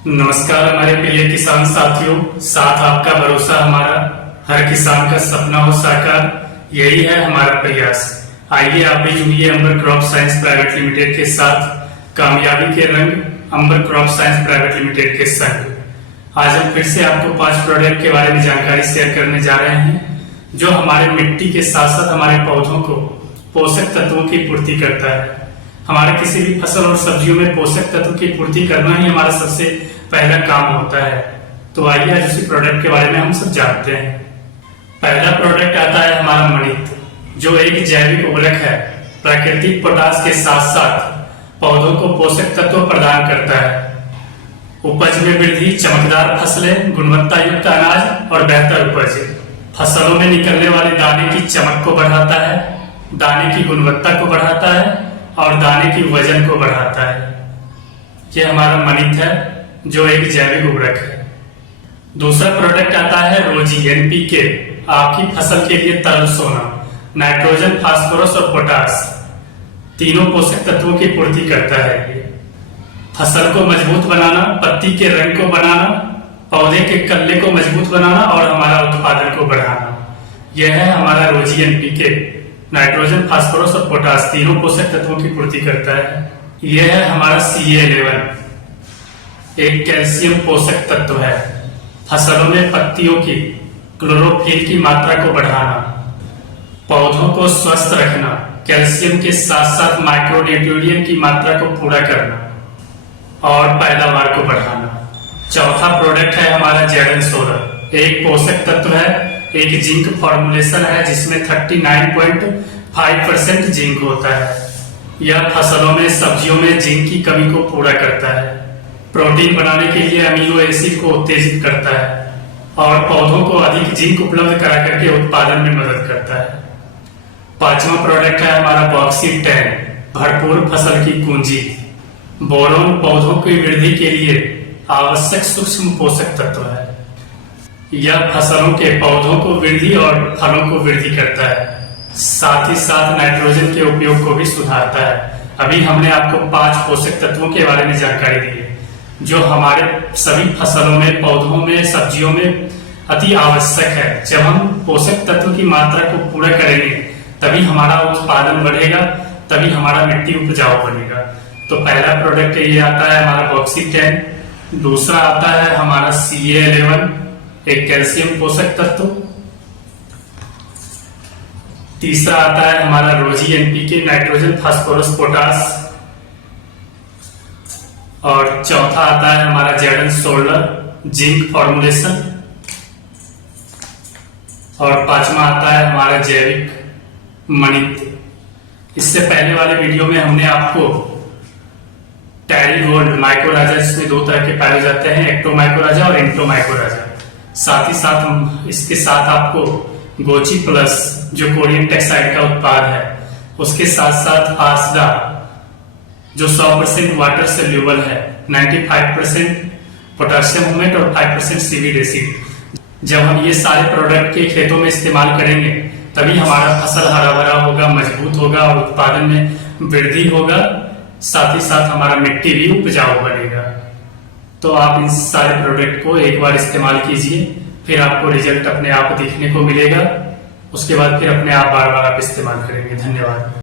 नमस्कार हमारे प्रिय किसान साथियों, साथ आपका भरोसा हमारा, हर किसान का सपना हो साकार, यही है हमारा प्रयास। आइए आप भी जुड़िए अंबर क्रॉप साइंस प्राइवेट लिमिटेड के साथ, कामयाबी के रंग अंबर क्रॉप साइंस प्राइवेट लिमिटेड के संग। आज हम फिर से आपको 5 प्रोडक्ट के बारे में जानकारी शेयर करने जा रहे हैं, जो हमारे मिट्टी के साथ साथ हमारे पौधों को पोषक तत्वों की पूर्ति करता है। हमारे किसी भी फसल और सब्जियों में पोषक तत्व की पूर्ति करना ही हमारा सबसे पहला काम होता है। तो आइए आज उसी प्रोडक्ट के बारे में हम सब जानते हैं। पहला प्रोडक्ट आता है हमारा मणित, जो एक जैविक उर्वरक है। प्राकृतिक पोटास के साथ साथ पौधों को पोषक तत्व प्रदान करता है। उपज में वृद्धि, चमकदार फसलें, गुणवत्ता युक्त अनाज और बेहतर उपज। फसलों में निकलने वाले दाने की चमक को बढ़ाता है, दाने की गुणवत्ता को बढ़ाता है और दाने की वजन को बढ़ाता है। यह हमारा मणित है, जो एक जैविक उर्वरक है। दूसरा प्रोडक्ट आता है रोजी एनपीके, आपकी फसल के लिए तरल सोना। नाइट्रोजन, फास्फोरस और पोटास तीनों पोषक तत्वों की पूर्ति करता है। ये फसल को मजबूत बनाना, पत्ती के रंग को बनाना, पौधे के कल्ले को मजबूत बनाना और हमारा उत्पादन को बढ़ाना, यह है हमारा रोजी एनपीके। नाइट्रोजन, फास्फोरस और पोटास तीनों पोषक तत्वों की पूर्ति करता है। यह है हमारा CA11, एक कैल्शियम पोषक तत्व है। फसलों में पत्तियों की क्लोरोफिल की मात्रा को बढ़ाना, पौधों को स्वस्थ रखना, कैल्शियम के साथ साथ माइक्रोन्यूट्रिएंट की मात्रा को पूरा करना और पैदावार को बढ़ाना। चौथा प्रोडक्ट है हमारा ZN16, एक पोषक तत्व है, एक जिंक फॉर्मुलेशन है जिसमें 39.5% जिंक होता है। यह फसलों में, सब्जियों में जिंक की कमी को पूरा करता है। प्रोटीन बनाने के लिए अमीनो एसिड को उत्तेजित करता है और पौधों को अधिक जिंक उपलब्ध करा करके उत्पादन में मदद करता है। पांचवा प्रोडक्ट है हमारा बॉक्सी 10, भरपूर फसल की कुंजी। बोरोन पौधों की वृद्धि के लिए आवश्यक सूक्ष्म पोषक तत्व है। यह फसलों के पौधों को वृद्धि और फलों को वृद्धि करता है, साथ ही साथ नाइट्रोजन के उपयोग को भी सुधारता है। अभी हमने आपको 5 पोषक तत्वों के बारे में जानकारी दी है, जो हमारे सभी फसलों में, पौधों में, सब्जियों में अति आवश्यक है। जब हम पोषक तत्व की मात्रा को पूरा करेंगे तभी हमारा उत्पादन बढ़ेगा, तभी हमारा मिट्टी उपजाऊ बनेगा। तो पहला प्रोडक्ट ये आता है हमारा बॉक्सी 10। दूसरा आता है हमारा CA11, एक कैल्शियम पोषक तत्व। तीसरा आता है हमारा रोजी एनपीके, नाइट्रोजन, फास्फोरस, पोटास। और चौथा आता है हमारा ZN16, जिंक फॉर्मुलेशन। और पांचवा आता है हमारा जैविक मणित। इससे पहले वाले वीडियो में हमने आपको टैरीगोल्ड माइकोराजा, जिसमें 2 तरह के पाए जाते हैं, एक्टोमाइकोराजा और एंटोमाइकोराजा। साथ ही साथ हम इसके साथ आपको गोची प्लस, जो कोरियन टेक्साइड का उत्पाद है, उसके साथ साथ आसडा, जो 100% वाटर सोल्यूबल है, 95% पोटेशियम हुमेट और 5% सीवीड एसिड। जब हम ये सारे प्रोडक्ट के खेतों में इस्तेमाल करेंगे तभी हमारा फसल हरा भरा होगा, मजबूत होगा और उत्पादन में वृद्धि होगा। साथ ही साथ हमारा मिट्टी भी उपजाऊ बनेगा। तो आप इन सारे प्रोडक्ट को एक बार इस्तेमाल कीजिए, फिर आपको रिजल्ट अपने आप देखने को मिलेगा। उसके बाद फिर अपने आप बार बार आप इस्तेमाल करेंगे। धन्यवाद।